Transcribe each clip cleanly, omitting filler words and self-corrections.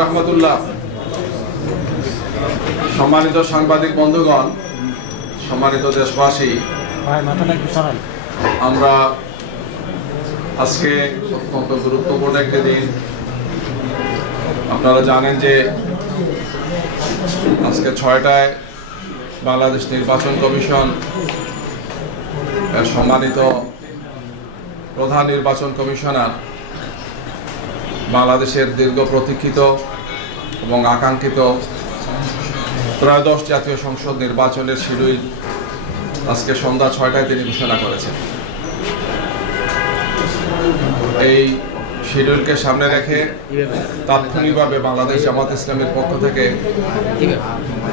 রহমতুল্লাহ। সম্মানিত সাংবাদিক বন্ধুগণ, সম্মানিত দেশবাসী, আমরা আজকে অত্যন্ত গুরুত্বপূর্ণ একটি দিন। আপনারা জানেন যে আজকে 6টায় বাংলাদেশ নির্বাচন কমিশন সম্মানিত প্রধান নির্বাচন কমিশনার বাংলাদেশের দীর্ঘ প্রতীক্ষিত এবং আকাঙ্ক্ষিত ত্রয়োদশ জাতীয় সংসদ নির্বাচনের শিডিউল আজকে সন্ধ্যা 6টায় তিনি ঘোষণা করেছেন। এই শিডিউলকে সামনে রেখে তাৎক্ষণিকভাবে বাংলাদেশ জামাত ইসলামের পক্ষ থেকে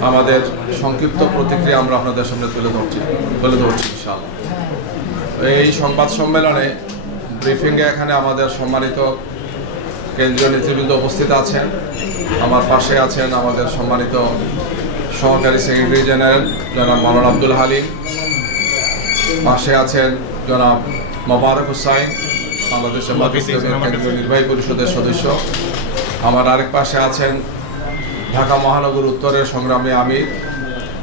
আমাদের সংক্ষিপ্ত প্রতিক্রিয়া আমরা আপনাদের সামনে তুলে ধরছি ইনশাআল্লাহ। এই সংবাদ সম্মেলনে ব্রিফিংয়ে এখানে আমাদের সম্মানিত কেন্দ্রীয় নেতৃবৃন্দ উপস্থিত আছেন। আমার পাশে আছেন আমাদের সম্মানিত সহকারী সেক্রেটারি জেনারেল জনাব মাওলানা আব্দুল হালিম, পাশে আছেন জনাব মোবারক হুসাইন, বাংলাদেশ জামাত ইসলামের কেন্দ্রীয় নির্বাহী পরিষদের সদস্য। আমার আরেক পাশে আছেন ঢাকা মহানগর উত্তরের সংগ্রামী আমির,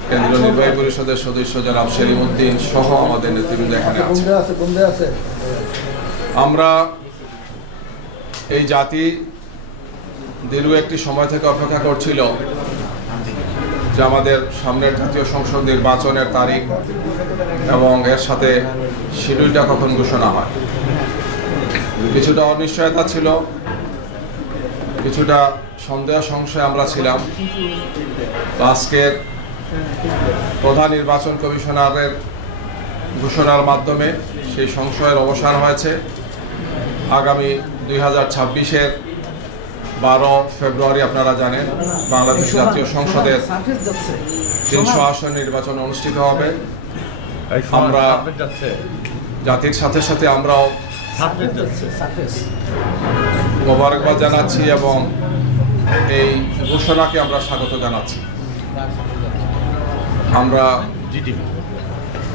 কেন্দ্রীয় নির্বাহী পরিষদের সদস্য জনাব সেলিম উদ্দিন সহ আমাদের নেতৃবৃন্দ এখানে আছে। আমরা এই জাতি দীর্ঘ একটি সময় থেকে অপেক্ষা করছিল যে আমাদের সামনের জাতীয় সংসদ নির্বাচনের তারিখ এবং এর সাথে শিডিউলটা কখন ঘোষণা হয়। কিছুটা অনিশ্চয়তা ছিল, কিছুটা সন্দেহ সংশয় আমরা ছিলাম। তো আজকের প্রধান নির্বাচন কমিশনারের ঘোষণার মাধ্যমে সেই সংশয়ের অবসান হয়েছে। আগামী 2026-এর 12 ফেব্রুয়ারি আপনারা জানেন বাংলাদেশ জাতীয় সংসদের 300 আসন নির্বাচন অনুষ্ঠিত হবে। আমরা জাতির সাথে সাথে আমরাও মোবারকবাদ জানাচ্ছি এবং এই ঘোষণাকে আমরা স্বাগত জানাচ্ছি। আমরা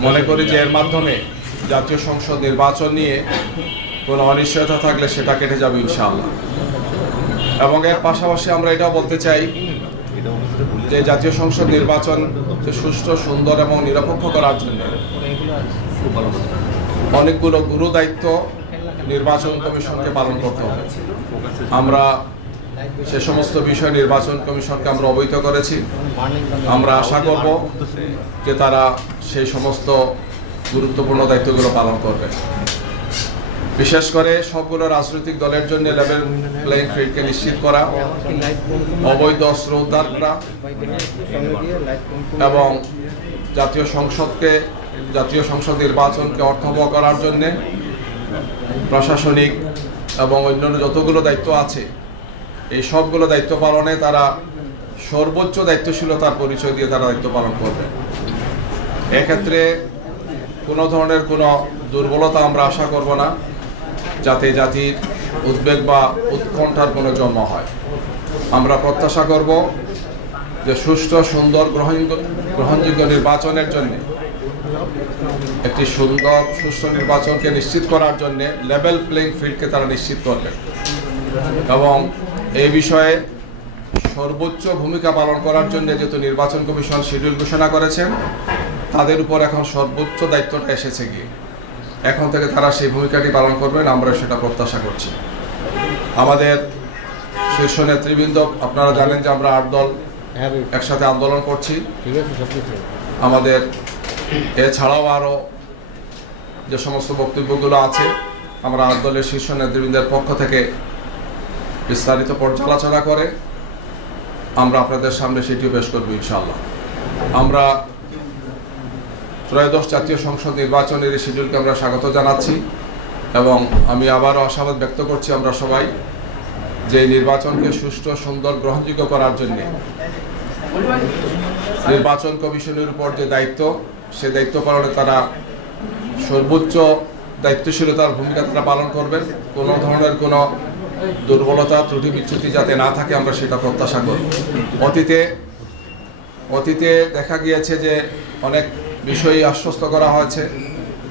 মনে করি যে এর মাধ্যমে জাতীয় সংসদ নির্বাচন নিয়ে কোনো অনিশ্চয়তা থাকলে সেটা কেটে যাবে ইনশাআল্লাহ। এবং এর পাশাপাশি আমরা এটাও বলতে চাই যে জাতীয় সংসদ নির্বাচন সুষ্ঠু, সুন্দর এবং নিরপেক্ষ করার জন্য অনেকগুলো গুরু দায়িত্ব নির্বাচন কমিশনকে পালন করতে হবে। আমরা সে সমস্ত বিষয় নির্বাচন কমিশনকে আমরা অবহিত করেছি। আমরা আশা করব যে তারা সেই সমস্ত গুরুত্বপূর্ণ দায়িত্বগুলো পালন করবে। বিশেষ করে সবগুলো রাজনৈতিক দলের জন্য লেভেল প্লেইং ফিল্ডকে নিশ্চিত করা, অবৈধ অস্ত্র উদ্ধার করা এবং জাতীয় সংসদ নির্বাচনকে অর্থবহ করার জন্য প্রশাসনিক এবং অন্যান্য যতগুলো দায়িত্ব আছে এই সবগুলো দায়িত্ব পালনে তারা সর্বোচ্চ দায়িত্বশীলতার পরিচয় দিয়ে তারা দায়িত্ব পালন করবে। এক্ষেত্রে কোনো ধরনের কোনো দুর্বলতা আমরা আশা করব না, যাতে জাতির উদ্বেগ বা উৎকণ্ঠার কোনো জন্ম হয়। আমরা প্রত্যাশা করব যে সুষ্ঠু, সুন্দর, গ্রহণযোগ্য নির্বাচনের জন্য একটি সুন্দর সুষ্ঠু নির্বাচনকে নিশ্চিত করার জন্য লেভেল প্লেইং ফিল্ডকে তারা নিশ্চিত করবে এবং এই বিষয়ে সর্বোচ্চ ভূমিকা পালন করার জন্য যেহেতু নির্বাচন কমিশন শিডিউল ঘোষণা করেছেন, তাদের উপর এখন সর্বোচ্চ দায়িত্বটা এসেছে গিয়ে এখন থেকে তারা সেই ভূমিকাটি পালন করবেন, আমরা সেটা প্রত্যাশা করছি। আমাদের শীর্ষ নেতৃবৃন্দ, আপনারা জানেন যে আমরা 8 দল একসাথে আন্দোলন করছি। আমাদের এছাড়াও আরও যে সমস্ত বক্তব্যগুলো আছে আমরা 8 দলের শীর্ষ নেতৃবৃন্দের পক্ষ থেকে বিস্তারিত পর্যালোচনা করে আমরা আপনাদের সামনে সেটিও পেশ করব ইনশাআল্লাহ। আমরা ত্রয়োদশ জাতীয় সংসদ নির্বাচনের এই শিডিউলকে আমরা স্বাগত জানাচ্ছি এবং আমি আবারও আশাবাদ ব্যক্ত করছি আমরা সবাই যে নির্বাচনকে সুষ্ঠু, সুন্দর, গ্রহণযোগ্য করার জন্য নির্বাচন কমিশনের উপর যে দায়িত্ব, সে দায়িত্ব পালনে তারা সর্বোচ্চ দায়িত্বশীলতার ভূমিকা তারা পালন করবেন। কোনো ধরনের কোনো দুর্বলতা, ত্রুটি, বিচ্যুতি যাতে না থাকে আমরা সেটা প্রত্যাশা করি। অতীতে দেখা গিয়েছে যে অনেক বিষয়ই আশ্বস্ত করা হয়েছে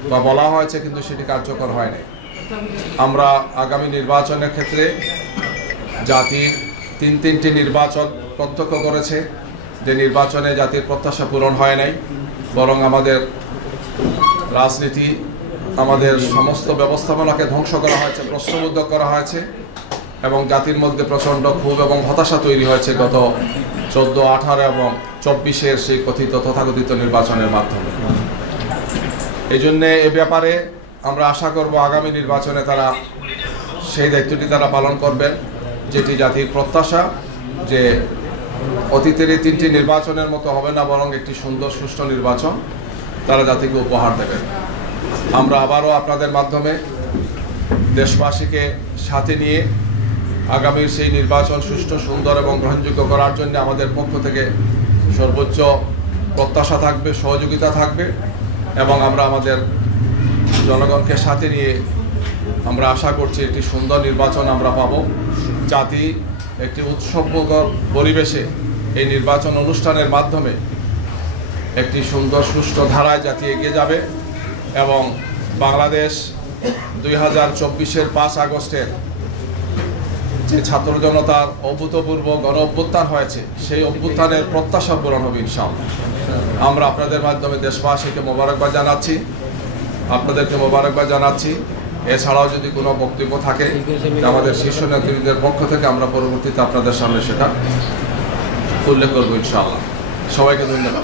বা বলা হয়েছে, কিন্তু সেটি কার্যকর হয়নি। আমরা আগামী নির্বাচনের ক্ষেত্রে জাতির তিনটি নির্বাচন প্রত্যক্ষ করেছে, যে নির্বাচনে জাতির প্রত্যাশা পূরণ হয় নাই, বরং আমাদের রাজনীতি, আমাদের সমস্ত ব্যবস্থাপনাকে ধ্বংস করা হয়েছে, প্রশ্নবিদ্ধ করা হয়েছে এবং জাতির মধ্যে প্রচণ্ড ক্ষোভ এবং হতাশা তৈরি হয়েছে গত 14, 18 এবং 24-এর সেই তথাকথিত নির্বাচনের মাধ্যমে। এই জন্যে এ ব্যাপারে আমরা আশা করব আগামী নির্বাচনে তারা সেই দায়িত্বটি তারা পালন করবেন, যেটি জাতির প্রত্যাশা, যে অতীতের এই 3টি নির্বাচনের মতো হবে না, বরং একটি সুন্দর সুষ্ঠু নির্বাচন তারা জাতিকে উপহার দেবেন। আমরা আবারও আপনাদের মাধ্যমে দেশবাসীকে সাথে নিয়ে আগামীর সেই নির্বাচন সুষ্ঠু, সুন্দর এবং গ্রহণযোগ্য করার জন্য আমাদের পক্ষ থেকে সর্বোচ্চ প্রত্যাশা থাকবে, সহযোগিতা থাকবে এবং আমরা আমাদের জনগণকে সাথে নিয়ে আমরা আশা করছি একটি সুন্দর নির্বাচন আমরা পাব। জাতি একটি উৎসবমুখর পরিবেশে এই নির্বাচন অনুষ্ঠানের মাধ্যমে একটি সুন্দর সুষ্ঠু ধারায় জাতি এগিয়ে যাবে এবং বাংলাদেশ 2024-এর 5 আগস্টের যে ছাত্র জনতার অভূতপূর্ব গণ অভ্যুত্থান হয়েছে, সেই অভ্যুত্থানের প্রত্যাশা পূরণ হবে ইনশাআল্লাহ। আমরা আপনাদের মাধ্যমে দেশবাসীকে মোবারকবাদ জানাচ্ছি, আপনাদেরকে মোবারকবাদ জানাচ্ছি। এছাড়াও যদি কোনো বক্তব্য থাকে আমাদের শীর্ষ নেতৃত্বের পক্ষ থেকে আমরা পরবর্তীতে আপনাদের সামনে সেটা উল্লেখ করবো ইনশাআল্লাহ। সবাইকে ধন্যবাদ।